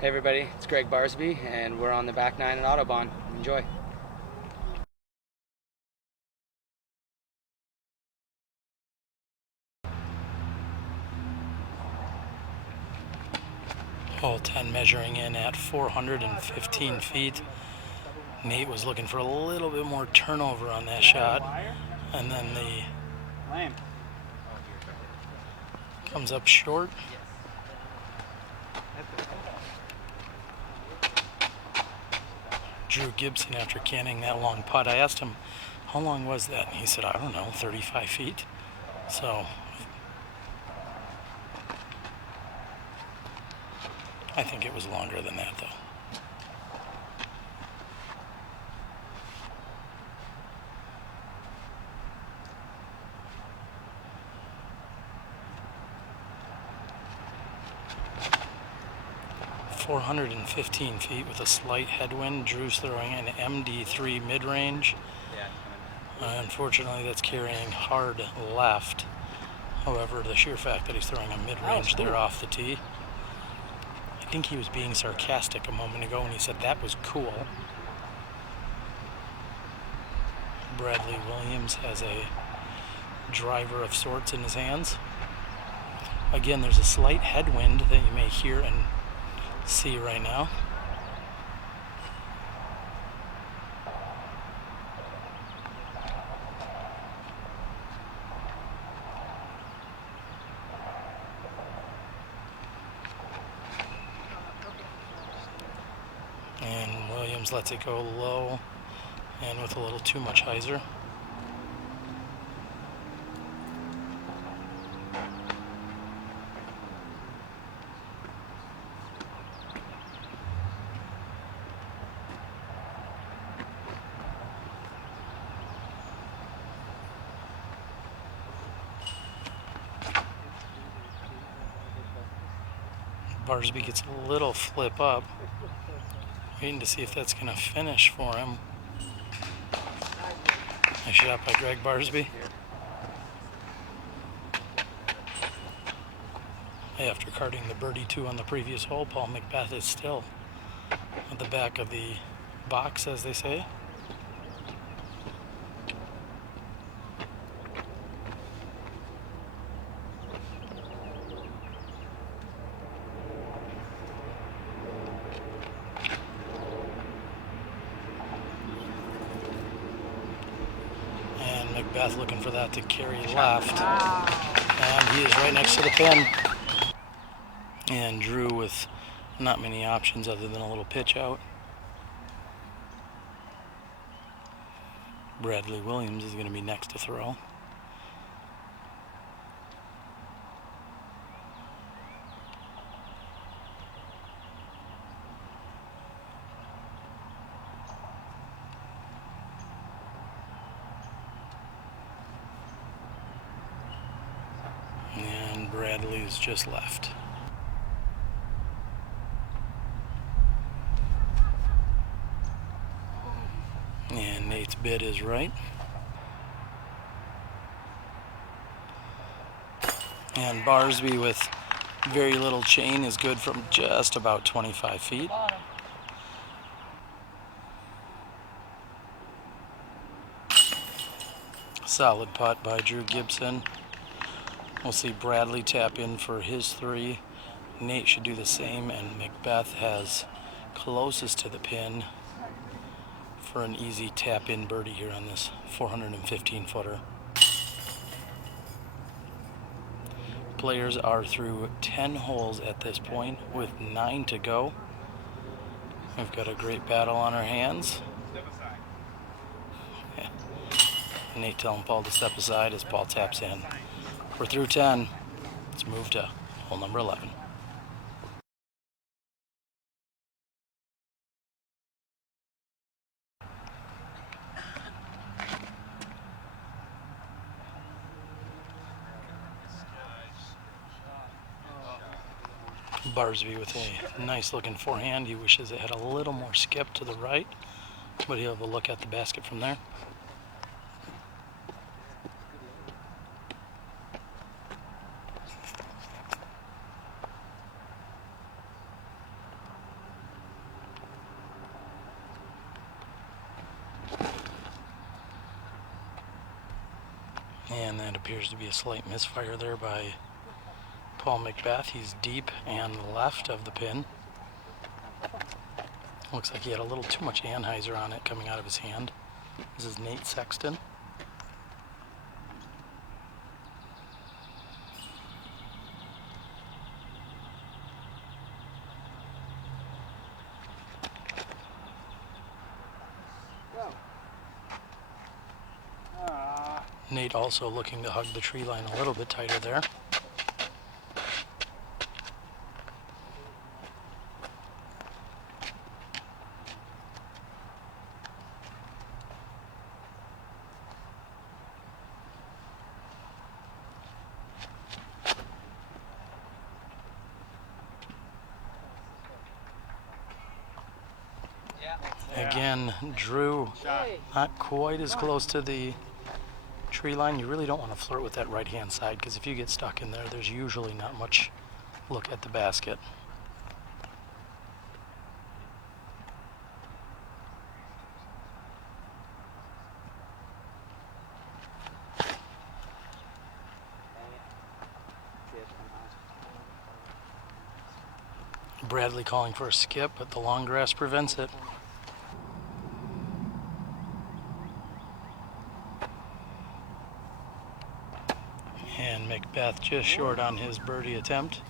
Hey everybody, it's Gregg Barsby, and we're on the back nine at Audubon. Enjoy. Hole 10 measuring in at 415 feet. Nate was looking for a little bit more turnover on that shot, and then the comes up short. Drew Gibson, after canning that long putt, I asked him how long was that, and he said, I don't know, 35 feet. So I think it was longer than that, though. .415 feet with a slight headwind. Drew's throwing an MD3 mid-range. Unfortunately, that's carrying hard left. However, the sheer fact that he's throwing a mid-range there off the tee, I think he was being sarcastic a moment ago when he said that was cool. Bradley Williams has a driver of sorts in his hands. Again, there's a slight headwind that you may hear and see right now. And Williams lets it go low and with a little too much hyzer. Barsby gets a little flip up, waiting to see if that's going to finish for him. Nice shot by Gregg Barsby. After carding the birdie 2 on the previous hole, Paul McBeth is still at the back of the box, as they say. McBeth looking for that to carry left, and he is right next to the pin. And Drew with not many options other than a little pitch out. Bradley Williams is going to be next to throw. And Bradley's just left. And Nate's bid is right. And Barsby with very little chain is good from just about 25 feet. Solid putt by Drew Gibson. We'll see Bradley tap in for his 3. Nate should do the same, and McBeth has closest to the pin for an easy tap-in birdie here on this 415-footer. Players are through 10 holes at this point with 9 to go. We've got a great battle on our hands. Nate telling Paul to step aside as Paul taps in. We're through 10. Let's move to hole number 11. Barsby with a nice looking forehand. He wishes it had a little more skip to the right, but he'll have a look at the basket from there. And that appears to be a slight misfire there by Paul McBeth. He's deep and left of the pin. Looks like he had a little too much Anheuser on it coming out of his hand. This is Nate Sexton. Nate also looking to hug the tree line a little bit tighter there. Again, Drew not quite as close to the tree line. You really don't want to flirt with that right-hand side, because if you get stuck in there, there's usually not much look at the basket. Bradley calling for a skip, but the long grass prevents it. And McBeth just short on his birdie attempt.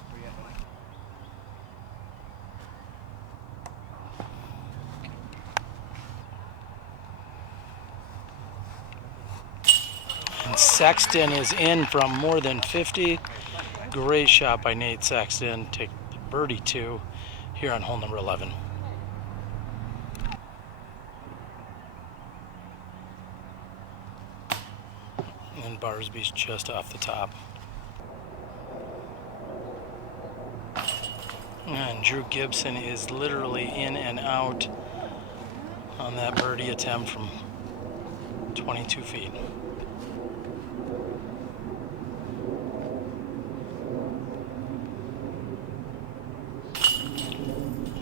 And Sexton is in from more than 50. Great shot by Nate Sexton. Take the birdie 2 here on hole number 11. And Barsby's just off the top. And Drew Gibson is literally in and out on that birdie attempt from 22 feet.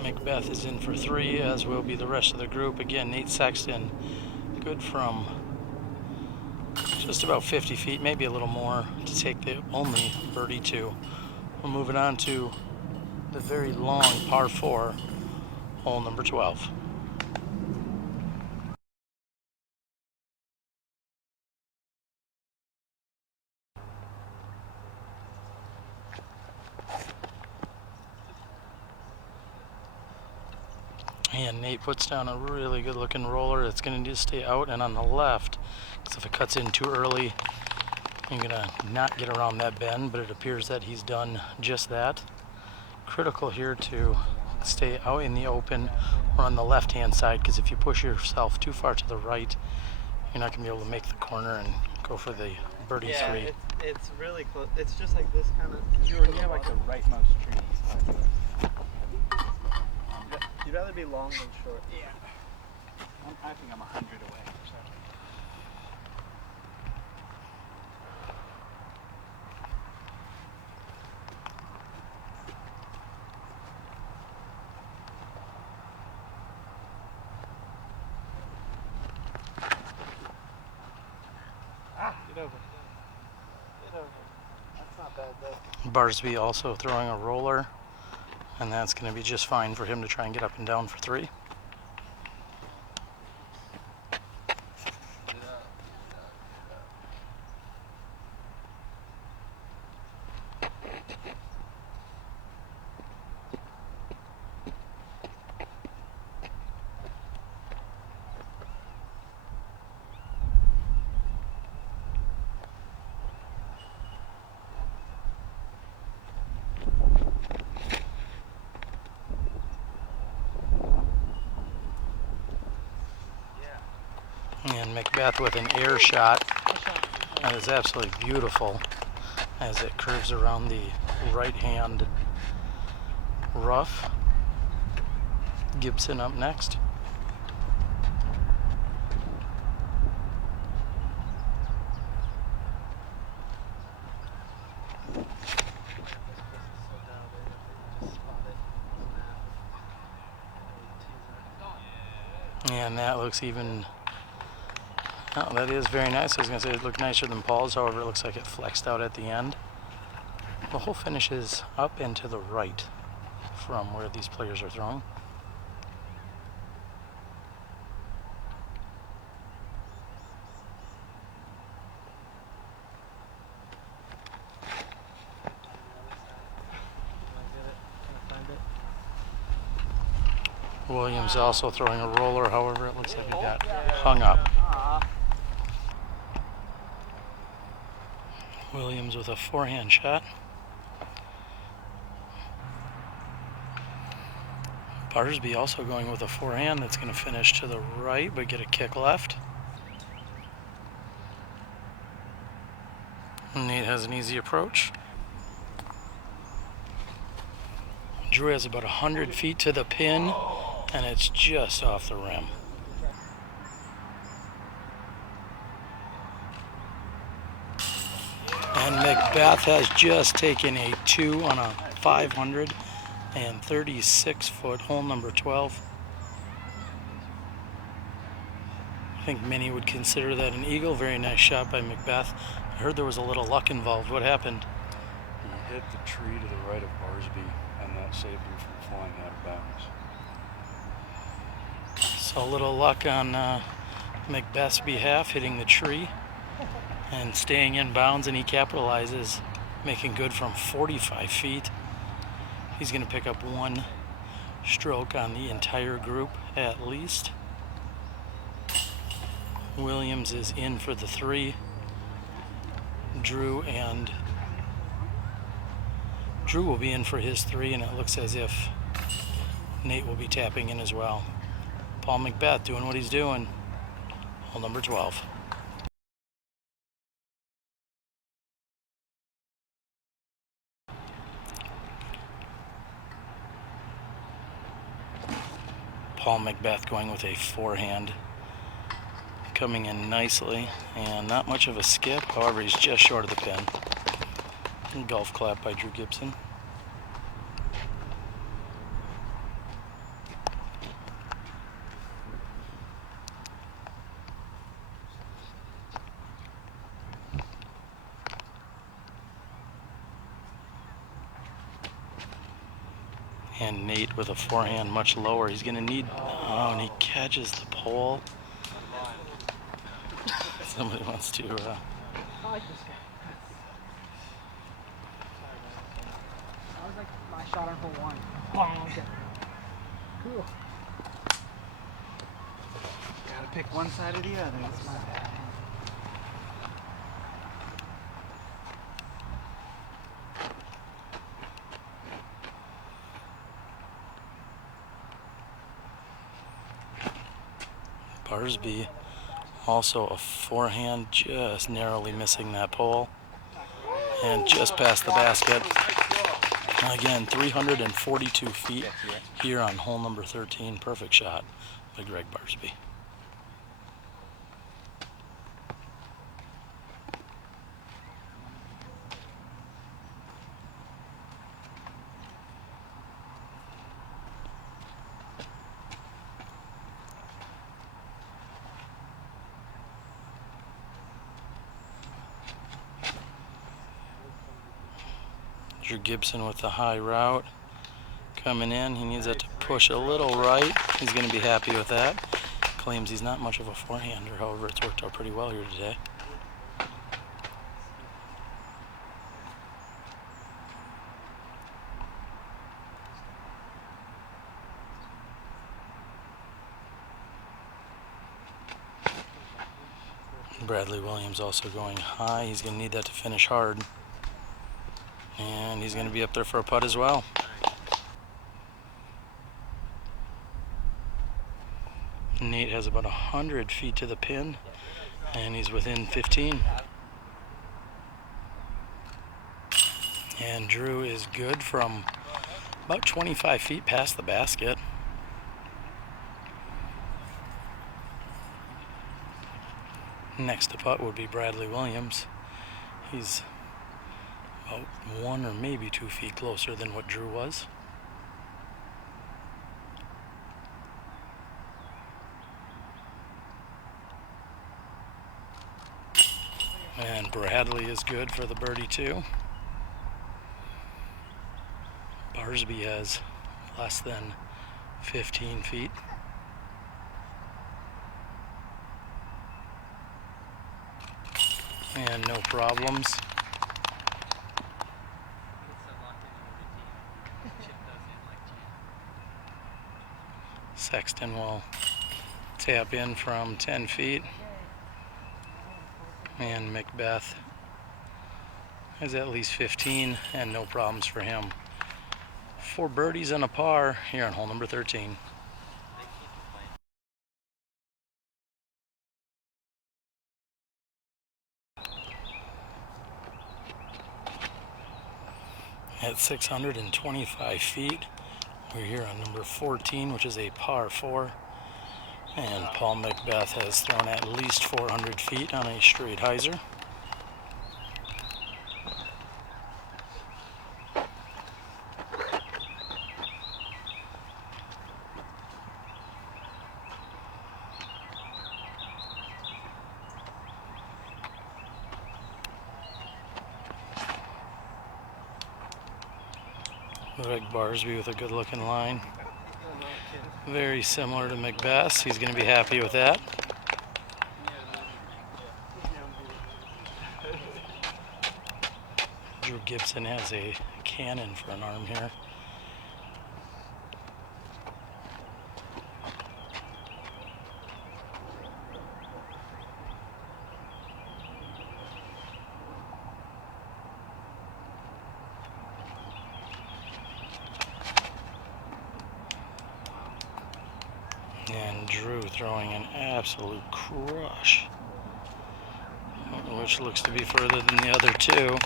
McBeth is in for 3, as will be the rest of the group. Again, Nate Sexton, good from just about 50 feet, maybe a little more, to take the only birdie 2. We're moving on to the very long par 4, hole number 12. And Nate puts down a really good looking roller that's going to need to stay out and on the left, because if it cuts in too early, you're going to not get around that bend, but it appears that he's done just that. Critical here to stay out in the open or on the left hand side, because if you push yourself too far to the right, you're not going to be able to make the corner and go for the birdie 3. It's really close. It's just like this kind of. You're near like the rightmost trees. You'd rather be long than short. Yeah. I think I'm 100 away. So. Get over. Get over. That's not bad though. Barsby also throwing a roller, and that's going to be just fine for him to try and get up and down for 3. And McBeth with an air shot. That is absolutely beautiful as it curves around the right hand rough. Gibson up next. And that looks even Oh, that is very nice. I was going to say it looked nicer than Paul's, however, it looks like it flexed out at the end. The hole finishes up and to the right from where these players are throwing. Williams also throwing a roller, however, it looks like he got hung up. Williams with a forehand shot. Barsby also going with a forehand that's going to finish to the right but get a kick left. Nate has an easy approach. Drew has about 100 feet to the pin, and it's just off the rim. And McBeth has just taken a 2 on a 536-foot hole number 12. I think many would consider that an eagle. Very nice shot by McBeth. I heard there was a little luck involved. What happened? He hit the tree to the right of Barsby, and that saved him from flying out of bounds. So a little luck on McBeth's behalf, hitting the tree and staying in bounds, and he capitalizes, making good from 45 feet. He's going to pick up 1 stroke on the entire group at least. Williams is in for the 3. Drew will be in for his 3, and it looks as if Nate will be tapping in as well. Paul McBeth doing what he's doing. Hole number 12. Paul McBeth going with a forehand, coming in nicely, and not much of a skip. However, he's just short of the pin. Golf clap by Drew Gibson. And Nate with a forehand much lower. He's going to need, oh, and he catches the pole. Somebody wants to, I like this guy. That was like my shot on hole 1. Oh, okay. Cool. Gotta pick one side or the other. That's my bad. Barsby also a forehand, just narrowly missing that pole and just past the basket. Again, 342 feet here on hole number 13. Perfect shot by Gregg Barsby. Drew Gibson with the high route coming in. He needs that to push a little right. He's going to be happy with that. Claims he's not much of a forehander, however, it's worked out pretty well here today. Bradley Williams also going high. He's going to need that to finish hard. And he's going to be up there for a putt as well. Nate has about 100 feet to the pin, and he's within 15. And Drew is good from about 25 feet past the basket. Next to putt would be Bradley Williams. He's about 1 or maybe 2 feet closer than what Drew was. And Bradley is good for the birdie too. Barsby has less than 15 feet. And no problems. Sexton will tap in from 10 feet. And McBeth has at least 15 and no problems for him. 4 birdies and a par here on hole number 13. At 625 feet, we're here on number 14, which is a par 4. And Paul McBeth has thrown at least 400 feet on a straight hyzer. Gregg Barsby with a good looking line. Very similar to McBeth. He's going to be happy with that. Drew Gibson has a cannon for an arm here. And Drew throwing an absolute crush, which looks to be further than the other two.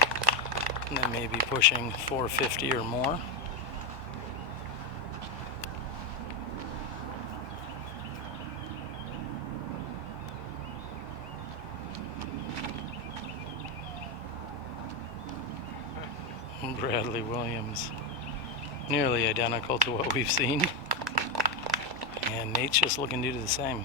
And they may be pushing 450 or more. Bradley Williams, nearly identical to what we've seen. And Nate's just looking to do the same.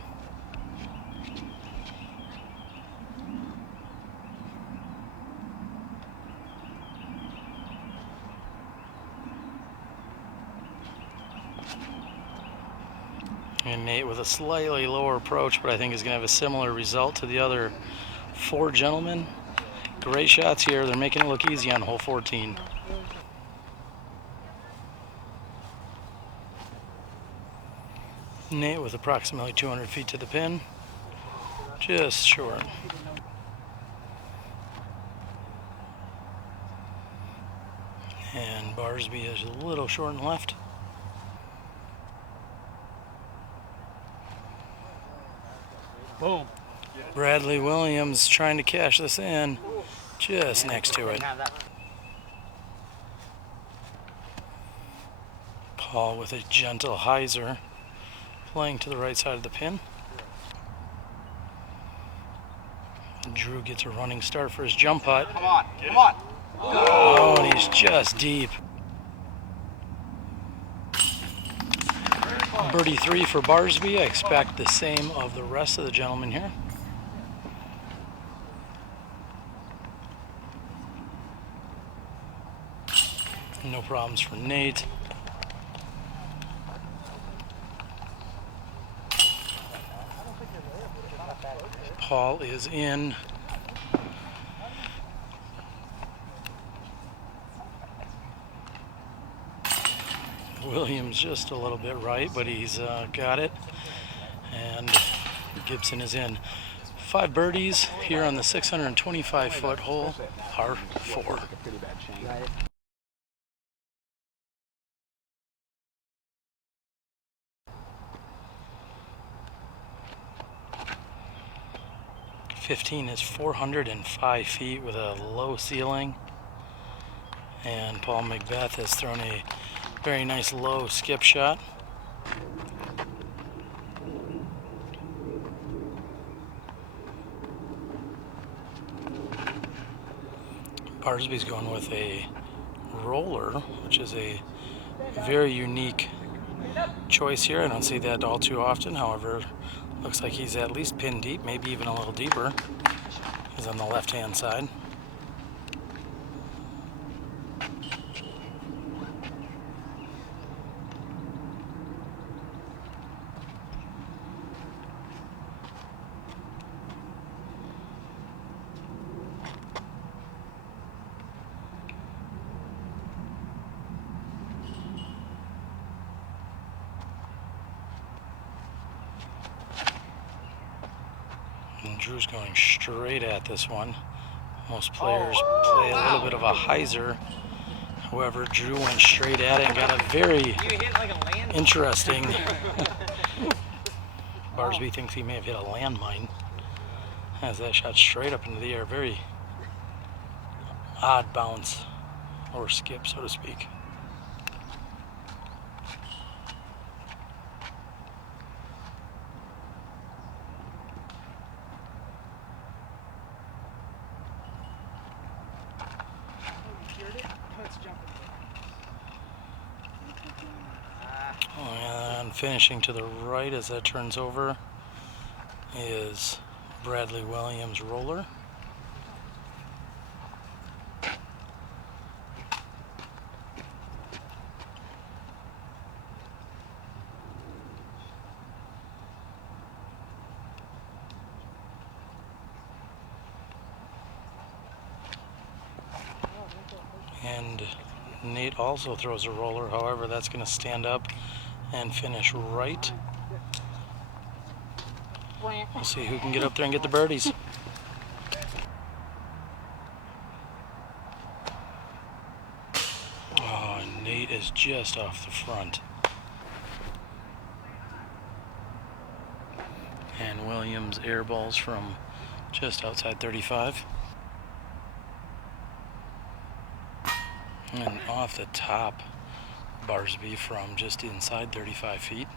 And Nate with a slightly lower approach, but I think is going to have a similar result to the other 4 gentlemen. Great shots here. They're making it look easy on hole 14. Nate with approximately 200 feet to the pin. Just short. And Barsby is a little short and left. Boom. Bradley Williams trying to cash this in. Just next to it. Paul with a gentle hyzer, playing to the right side of the pin. Drew gets a running start for his jump putt. Come on, come on. Oh, and he's just deep. Birdie 3 for Barsby. I expect the same of the rest of the gentlemen here. No problems for Nate. Paul is in. Williams just a little bit right, but he's got it. And Gibson is in. 5 birdies here on the 625-foot hole, par 4. 15 is 405 feet with a low ceiling. And Paul McBeth has thrown a very nice low skip shot. Barsby's going with a roller, which is a very unique choice here. I don't see that all too often. However, looks like he's at least pin deep, maybe even a little deeper. He's He's on the left-hand side. And Drew's going straight at this one. Most players play a little bit of a hyzer. However, Drew went straight at it and got a very interesting. Barsby thinks he may have hit a landmine as that shot straight up into the air. Very odd bounce or skip, so to speak. And finishing to the right as that turns over is Bradley Williams' roller. And Nate also throws a roller, however, that's going to stand up and finish right. We'll see who can get up there and get the birdies. Oh, Nate is just off the front. And Williams airballs from just outside 35. And off the top, Barsby from just inside 35 feet.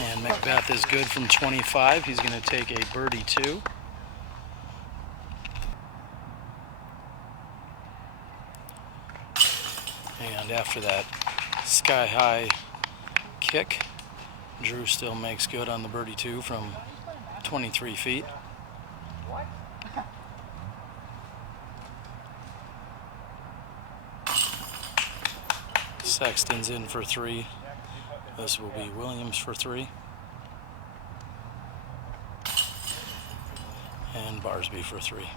And McBeth is good from 25. He's going to take a birdie two. And after that sky-high kick, Drew still makes good on the birdie two from 23 feet. Sexton's in for three. This will be Williams for three. And Barsby for three.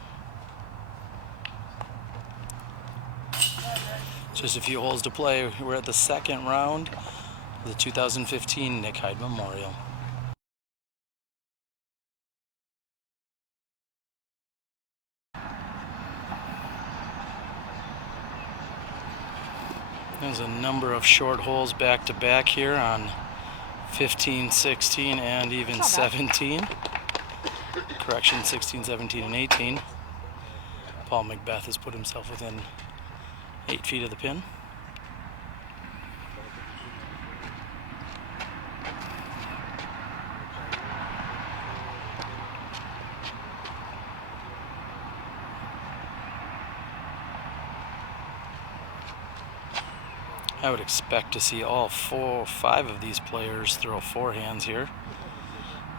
Just a few holes to play. We're at the second round of the 2015 Nick Hyde Memorial. There's a number of short holes back to back here on 15, 16, and even 17. Correction, 16, 17, and 18. Paul McBeth has put himself within 8 feet of the pin. I would expect to see all 5 of these players throw forehands here,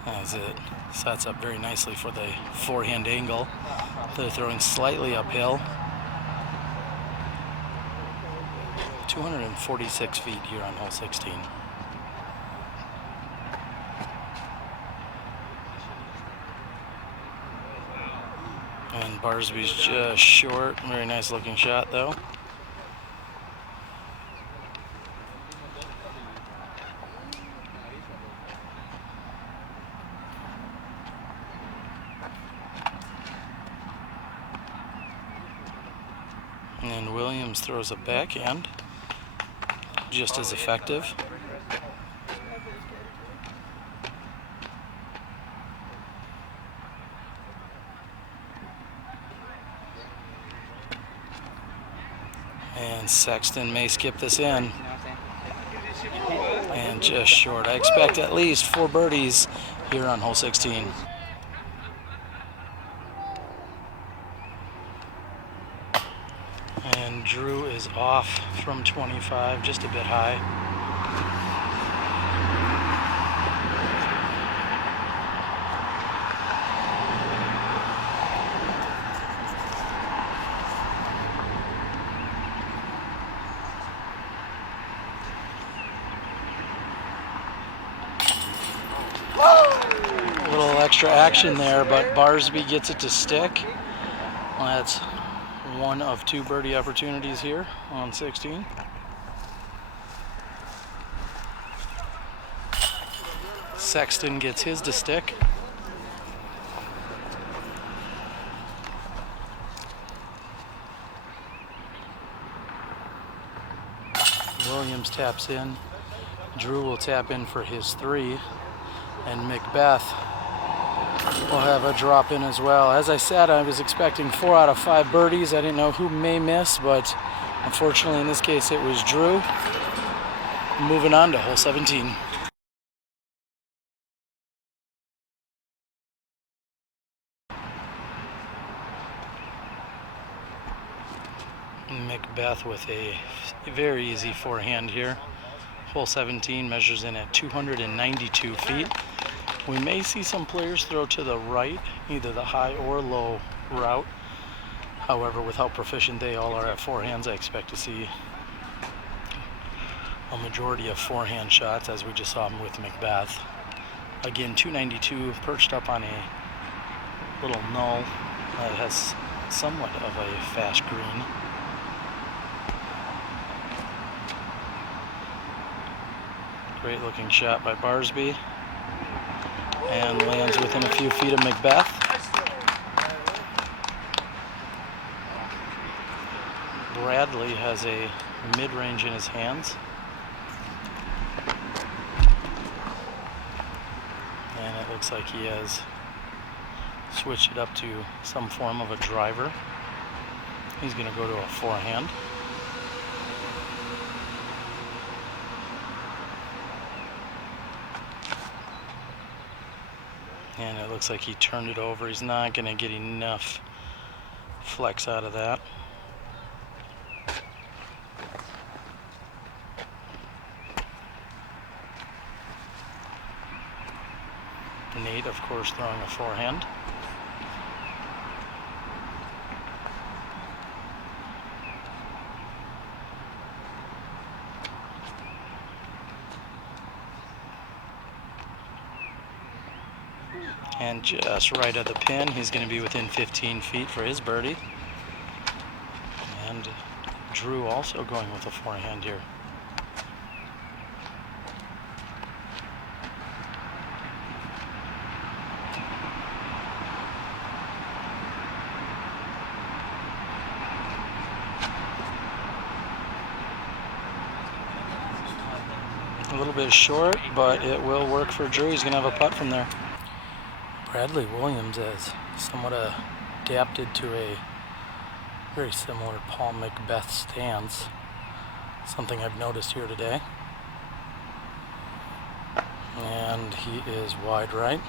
as it sets up very nicely for the forehand angle. They're throwing slightly uphill. 246 feet here on hole 16. And Barsby's just short. Very nice looking shot though. And Williams throws a backhand, just as effective. And Sexton may skip this in. And just short. I expect at least 4 birdies here on hole 16. Drew is off from 25, just a bit high. A little extra action there, but Barsby gets it to stick. Well, that's one of 2 birdie opportunities here on 16. Sexton gets his to stick. Williams taps in. Drew will tap in for his 3. And McBeth will have a drop in as well. As I said, I was expecting 4 out of 5 birdies. I didn't know who may miss, but unfortunately in this case it was Drew. Moving on to hole 17. McBeth with a very easy forehand here. Hole 17 measures in at 292 feet. We may see some players throw to the right, either the high or low route. However, with how proficient they all are at forehands, I expect to see a majority of forehand shots, as we just saw with McBeth. Again, 292 perched up on a little knoll that has somewhat of a fast green. Great looking shot by Barsby. And lands within a few feet of McBeth. Bradley has a mid-range in his hands. And it looks like he has switched it up to some form of a driver. He's going to go to a forehand. And it looks like he turned it over. He's not going to get enough flex out of that. Nate, of course, throwing a forehand. And just right at the pin, he's going to be within 15 feet for his birdie. And Drew also going with a forehand here. A little bit short, but it will work for Drew. He's going to have a putt from there. Bradley Williams has somewhat adapted to a very similar Paul McBeth stance. Something I've noticed here today. And he is wide right.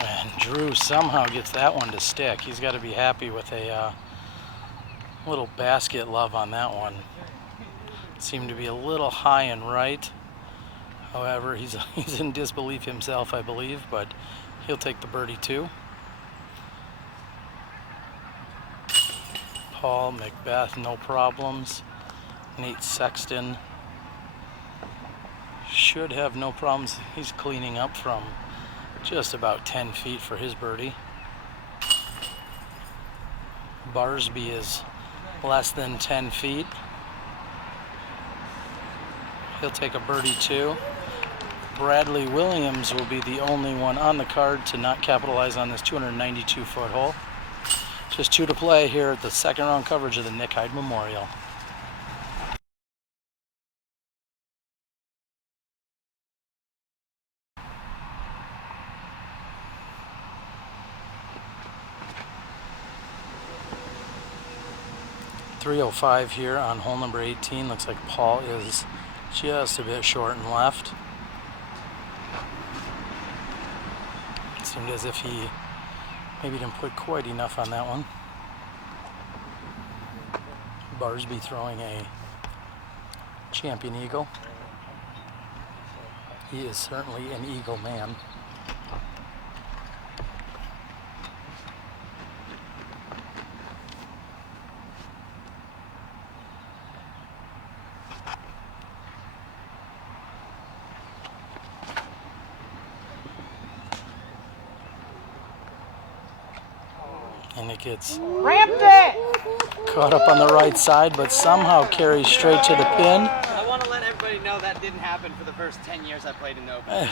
And Drew somehow gets that one to stick. He's got to be happy with a little basket love on that one. Seemed to be a little high and right. However, he's in disbelief himself, I believe, but he'll take the birdie too. Paul McBeth, no problems. Nate Sexton should have no problems. He's cleaning up from just about 10 feet for his birdie. Barsby is less than 10 feet. He'll take a birdie too. Bradley Williams will be the only one on the card to not capitalize on this 292-foot hole. Just 2 to play here at the second round coverage of the Nick Hyde Memorial. .305 here on hole number 18. Looks like Paul is just a bit short and left. It seemed as if he maybe didn't put quite enough on that one. Barsby throwing a champion eagle. He is certainly an eagle man. And it gets caught up on the right side, but somehow carries straight to the pin. I want to let everybody know that didn't happen for the first 10 years I played in the Open.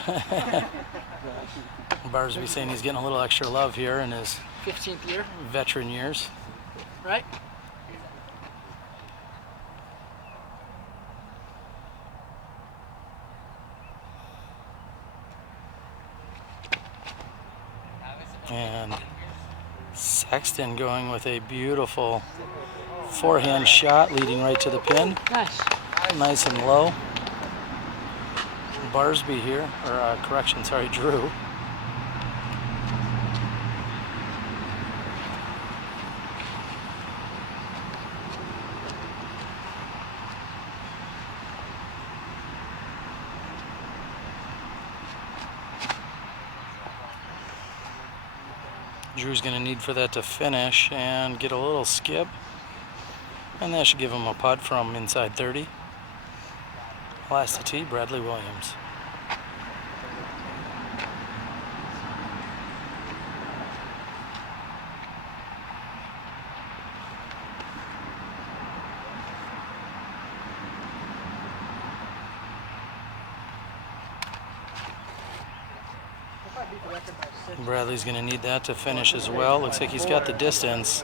Barsby saying he's getting a little extra love here in his 15th year, veteran years. right? And Sexton going with a beautiful forehand shot leading right to the pin. Nice. Nice and low. Barsby here, or correction, sorry, Drew. Drew's going to need for that to finish and get a little skip. And that should give him a putt from inside 30. Last to tee, Bradley Williams. Bradley's going to need that to finish as well. Looks like he's got the distance,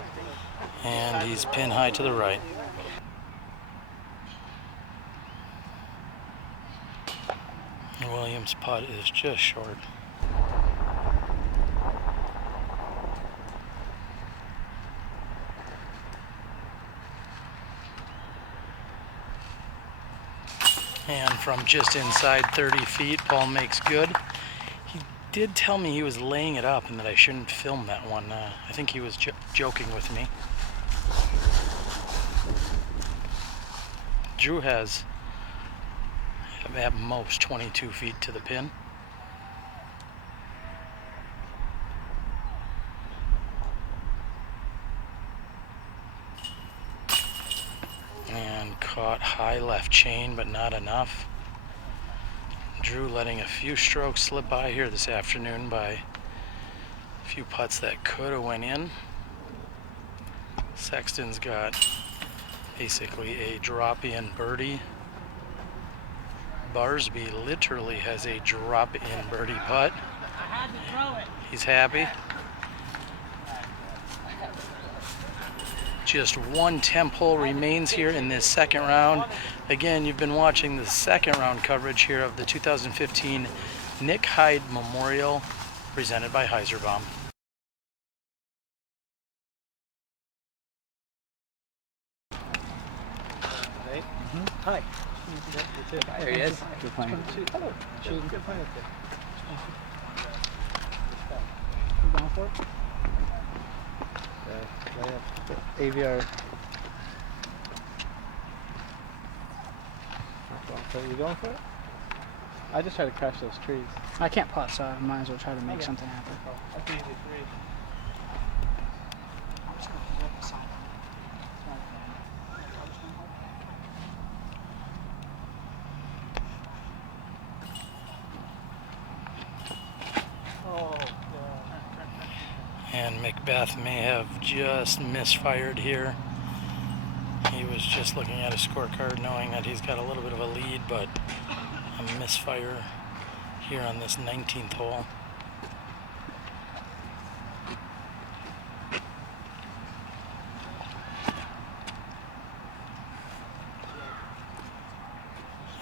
and he's pin high to the right. Williams' putt is just short. And from just inside 30 feet, Paul makes good. He did tell me he was laying it up and that I shouldn't film that one. I think he was joking with me. Drew has at most 22 feet to the pin. And caught high left chain, but not enough. Drew letting a few strokes slip by here this afternoon by a few putts that could have went in. Sexton's got basically a drop-in birdie. Barsby literally has a drop-in birdie putt. He's happy. Just one temp hole remains here in this second round. Again, you've been watching the second round coverage here of the 2015 Nick Hyde Memorial presented by Heiserbaum. Hi. There he is. Good playing. Hello. Good playing. You going for it? Yeah. AVR. So you going for it? I just try to crash those trees. I can't putt, so I might as well try to make something happen. I think you did three. I'm just going to look aside. Oh, And McBeth may have just misfired here. He was just looking at his scorecard knowing that he's got a little bit of a lead, but a misfire here on this 19th hole.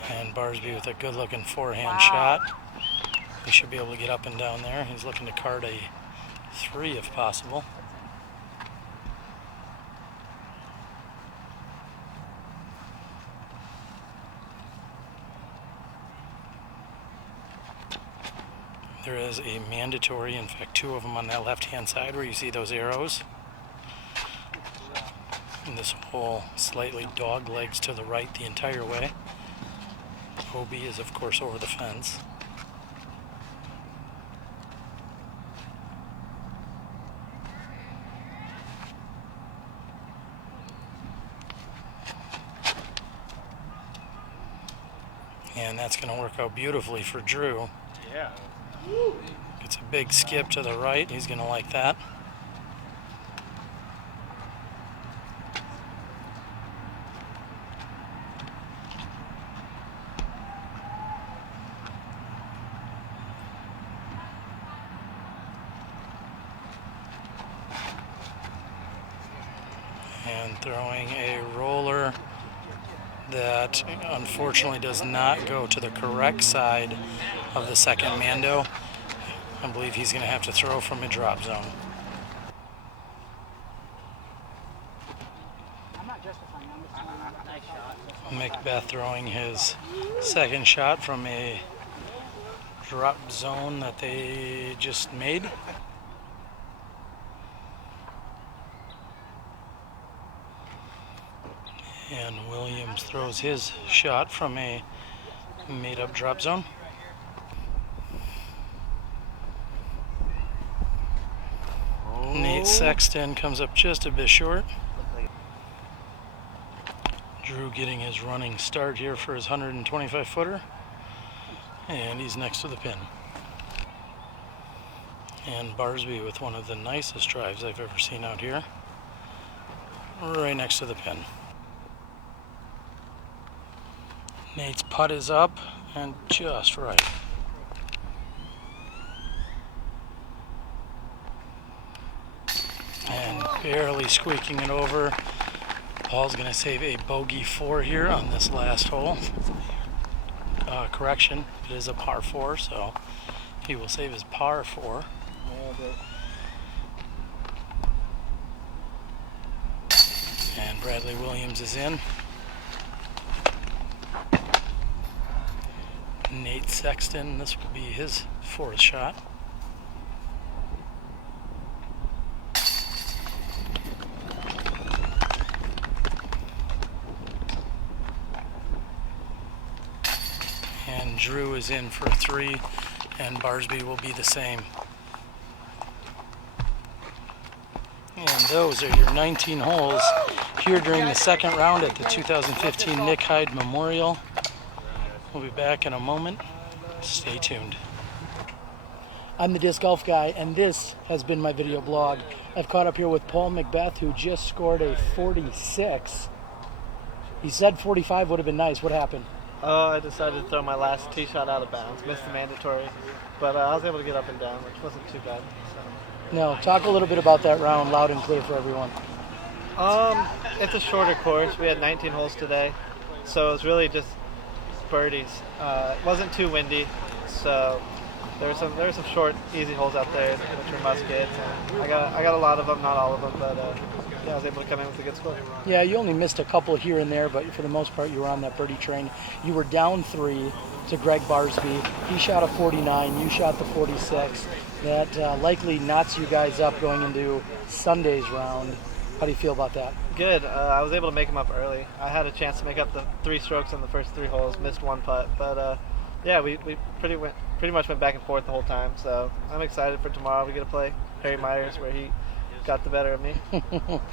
And Barsby with a good looking forehand shot. He should be able to get up and down there. He's looking to card a 3 if possible. There is a mandatory, in fact 2 of them on that left hand side where you see those arrows. And this hole slightly dog legs to the right the entire way. OB is of course over the fence. And that's going to work out beautifully for Drew. Yeah. It's a big skip to the right. He's going to like that. And throwing a roller that unfortunately does not go to the correct side of the second Mando. I believe he's going to have to throw from a drop zone. McBeth throwing his second shot from a drop zone that they just made. And Williams throws his shot from a made-up drop zone. Nate Sexton comes up just a bit short. Drew getting his running start here for his 125-footer. And he's next to the pin. And Barsby with one of the nicest drives I've ever seen out here. Right next to the pin. Nate's putt is up and just right. And barely squeaking it over. Paul's going to save a bogey 4 here on this last hole. Correction, it is a par 4, so he will save his par 4. And Bradley Williams is in. Nate Sexton, this will be his 4th shot. And Drew is in for 3, and Barsby will be the same. And those are your 19 holes here during the second round at the 2015 Nick Hyde Memorial. We'll be back in a moment. Stay tuned. I'm the Disc Golf Guy, and this has been my video blog. I've caught up here with Paul McBeth, who just scored a 46. He said 45 would have been nice. What happened? I decided to throw my last tee shot out of bounds. Missed the mandatory. But I was able to get up and down, which wasn't too bad. So. No, talk a little bit about that round, loud and clear for everyone. It's a shorter course. We had 19 holes today. So it was really just birdies. It wasn't too windy, so there were some short, easy holes out there, which were muskets. And I got a lot of them, not all of them, but yeah, I was able to come in with a good score. Yeah, you only missed a couple here and there, but for the most part, you were on that birdie train. You were down 3 to Gregg Barsby. He shot a 49. You shot the 46. That likely knots you guys up going into Sunday's round. How do you feel about that? Good. I was able to make them up early. I had a chance to make up the 3 strokes on the first 3 holes, missed 1 putt, but yeah, we pretty much went back and forth the whole time. So I'm excited for tomorrow. We get to play Harry Myers, where he got the better of me,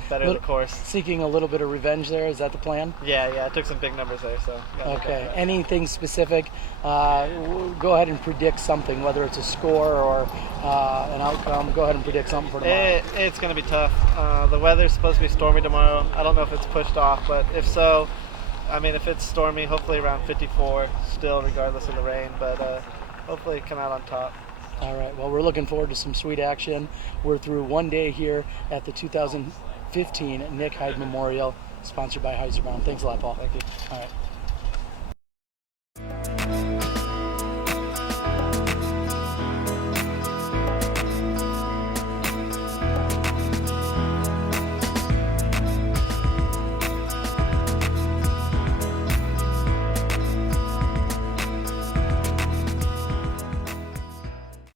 better of the course. Seeking a little bit of revenge there. Is that the plan? Yeah. I took some big numbers there. So. Okay. Anything specific? Go ahead and predict something, whether it's a score or an outcome. Go ahead and predict something for tomorrow. It's going to be tough. The weather's supposed to be stormy tomorrow. I don't know if it's pushed off, but if so, I mean, if it's stormy, hopefully around 54 still, regardless of the rain, but hopefully come out on top. All right, well, we're looking forward to some sweet action. We're through one day here at the 2015 Nick Hyde Memorial, sponsored by Heiser Brown. Thanks a lot, Paul. Thank you. All right.